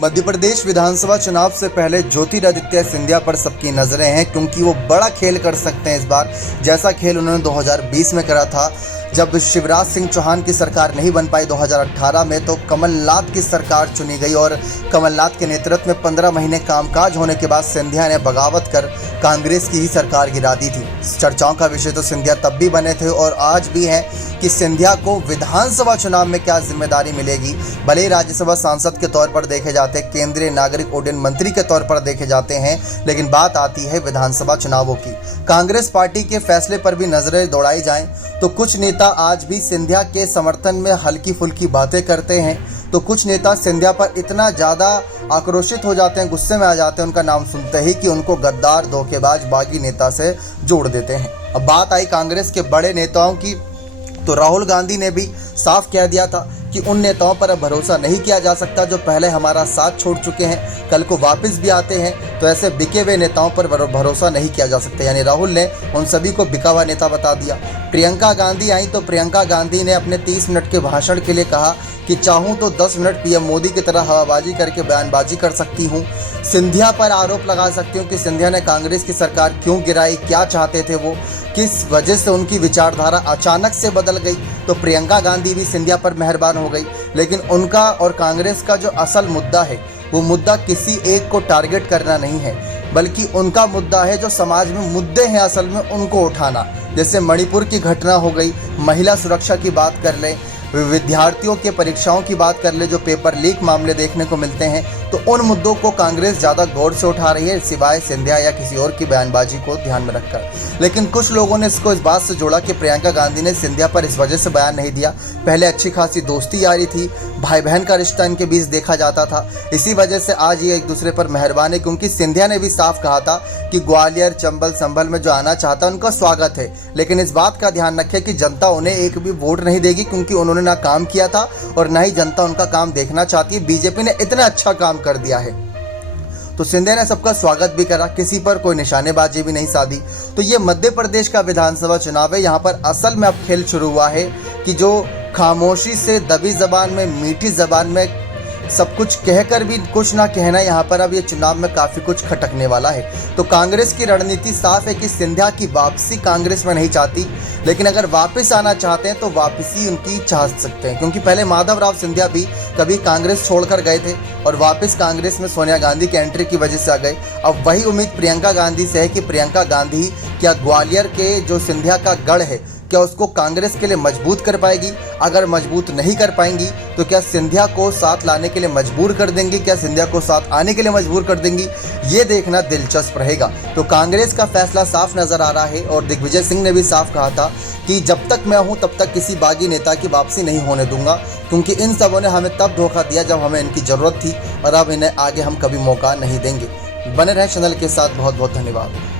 मध्य प्रदेश विधानसभा चुनाव से पहले ज्योतिरादित्य सिंधिया पर सबकी नजरें हैं, क्योंकि वो बड़ा खेल कर सकते हैं इस बार। जैसा खेल उन्होंने 2020 में करा था, जब शिवराज सिंह चौहान की सरकार नहीं बन पाई 2018 में, तो कमलनाथ की सरकार चुनी गई और कमलनाथ के नेतृत्व में 15 महीने कामकाज होने के बाद सिंधिया ने बगावत कर कांग्रेस की ही सरकार गिरा दी थी। चर्चाओं का विषय तो सिंधिया तब भी बने थे और आज भी है कि सिंधिया को विधानसभा चुनाव में क्या जिम्मेदारी मिलेगी। भले ही राज्यसभा सांसद के तौर पर देखे जाते हैं, केंद्रीय नागरिक उड्डयन मंत्री के तौर पर देखे जाते हैं, लेकिन बात आती है विधानसभा चुनावों की। कांग्रेस पार्टी के फैसले पर भी नजरें दौड़ाई जाएं तो कुछ नेता आज भी सिंधिया के समर्थन में हल्की फुल्की बातें करते हैं, तो कुछ नेता सिंधिया पर इतना ज़्यादा आक्रोशित हो जाते हैं, गुस्से में आ जाते हैं उनका नाम सुनते ही, कि उनको गद्दार, धोखेबाज, बागी नेता से जोड़ देते हैं। अब बात आई कांग्रेस के बड़े नेताओं की, तो राहुल गांधी ने भी साफ कह दिया था कि उन नेताओं पर अब भरोसा नहीं किया जा सकता जो पहले हमारा साथ छोड़ चुके हैं, कल को वापस भी आते हैं, तो ऐसे बिके हुए नेताओं पर भरोसा नहीं किया जा सकता। यानी राहुल ने उन सभी को बिका हुआ नेता बता दिया। प्रियंका गांधी आई तो प्रियंका गांधी ने अपने 30 मिनट के भाषण के लिए कहा कि चाहूँ तो 10 मिनट पीएम मोदी की तरह हवाबाजी करके बयानबाजी कर सकती हूँ। सिंधिया पर आरोप लगा सकती हूँ कि सिंधिया ने कांग्रेस की सरकार क्यों गिराई, क्या चाहते थे वो, किस वजह से उनकी विचारधारा अचानक से बदल गई। तो प्रियंका गांधी भी सिंधिया पर मेहरबान हो गई, लेकिन उनका और कांग्रेस का जो असल मुद्दा है, वो मुद्दा किसी एक को टारगेट करना नहीं है, बल्कि उनका मुद्दा है जो समाज में मुद्दे हैं असल में उनको उठाना। जैसे मणिपुर की घटना हो गई, महिला सुरक्षा की बात कर लें, विद्यार्थियों के परीक्षाओं की बात कर ले, जो पेपर लीक मामले देखने को मिलते हैं, तो उन मुद्दों को कांग्रेस ज़्यादा गौर से उठा रही है, सिवाय सिंधिया या किसी और की बयानबाजी को ध्यान में रखकर। लेकिन कुछ लोगों ने इसको इस बात से जोड़ा कि प्रियंका गांधी ने सिंधिया पर इस वजह से बयान नहीं दिया, पहले अच्छी खासी दोस्ती यारी थी, भाई बहन का रिश्ता इनके बीच देखा जाता था, इसी वजह से आज ये एक दूसरे पर मेहरबान है। क्योंकि सिंधिया ने भी साफ कहा था कि ग्वालियर, चंबल, संभल में जो आना चाहता है उनका स्वागत है, लेकिन इस बात का ध्यान रखें कि जनता उन्हें एक भी वोट नहीं देगी, क्योंकि उन्होंने ना काम किया था और ना ही जनता उनका काम देखना चाहती है। बीजेपी ने इतना अच्छा काम कर दिया है, तो सिंधिया ने सबका स्वागत भी करा, किसी पर कोई निशानेबाजी भी नहीं साधी। तो ये मध्य प्रदेश का विधानसभा चुनाव है, यहाँ पर असल में अब खेल शुरू हुआ है कि जो खामोशी से दबी जबान में, मीठी जबान में सब कुछ कहकर भी कुछ ना कहना, यहाँ पर अब ये चुनाव में काफ़ी कुछ खटकने वाला है। तो कांग्रेस की रणनीति साफ है कि सिंधिया की वापसी कांग्रेस में नहीं चाहती, लेकिन अगर वापस आना चाहते हैं तो वापसी उनकी चाह सकते हैं, क्योंकि पहले माधवराव सिंधिया भी कभी कांग्रेस छोड़कर गए थे और वापस कांग्रेस में सोनिया गांधी के एंट्री की वजह से आ गए। अब वही उम्मीद प्रियंका गांधी से है कि प्रियंका गांधी क्या ग्वालियर के जो सिंधिया का गढ़ है, क्या उसको कांग्रेस के लिए मजबूत कर पाएगी? अगर मजबूत नहीं कर पाएंगी तो क्या सिंधिया को साथ लाने के लिए मजबूर कर देंगी, क्या सिंधिया को साथ आने के लिए मजबूर कर देंगी? ये देखना दिलचस्प रहेगा। तो कांग्रेस का फैसला साफ नजर आ रहा है और दिग्विजय सिंह ने भी साफ कहा था कि जब तक मैं हूं तब तक किसी बागी नेता की वापसी नहीं होने दूंगा, क्योंकि इन सबों ने हमें तब धोखा दिया जब हमें इनकी ज़रूरत थी और अब इन्हें आगे हम कभी मौका नहीं देंगे। बने रहे चैनल के साथ, बहुत बहुत धन्यवाद।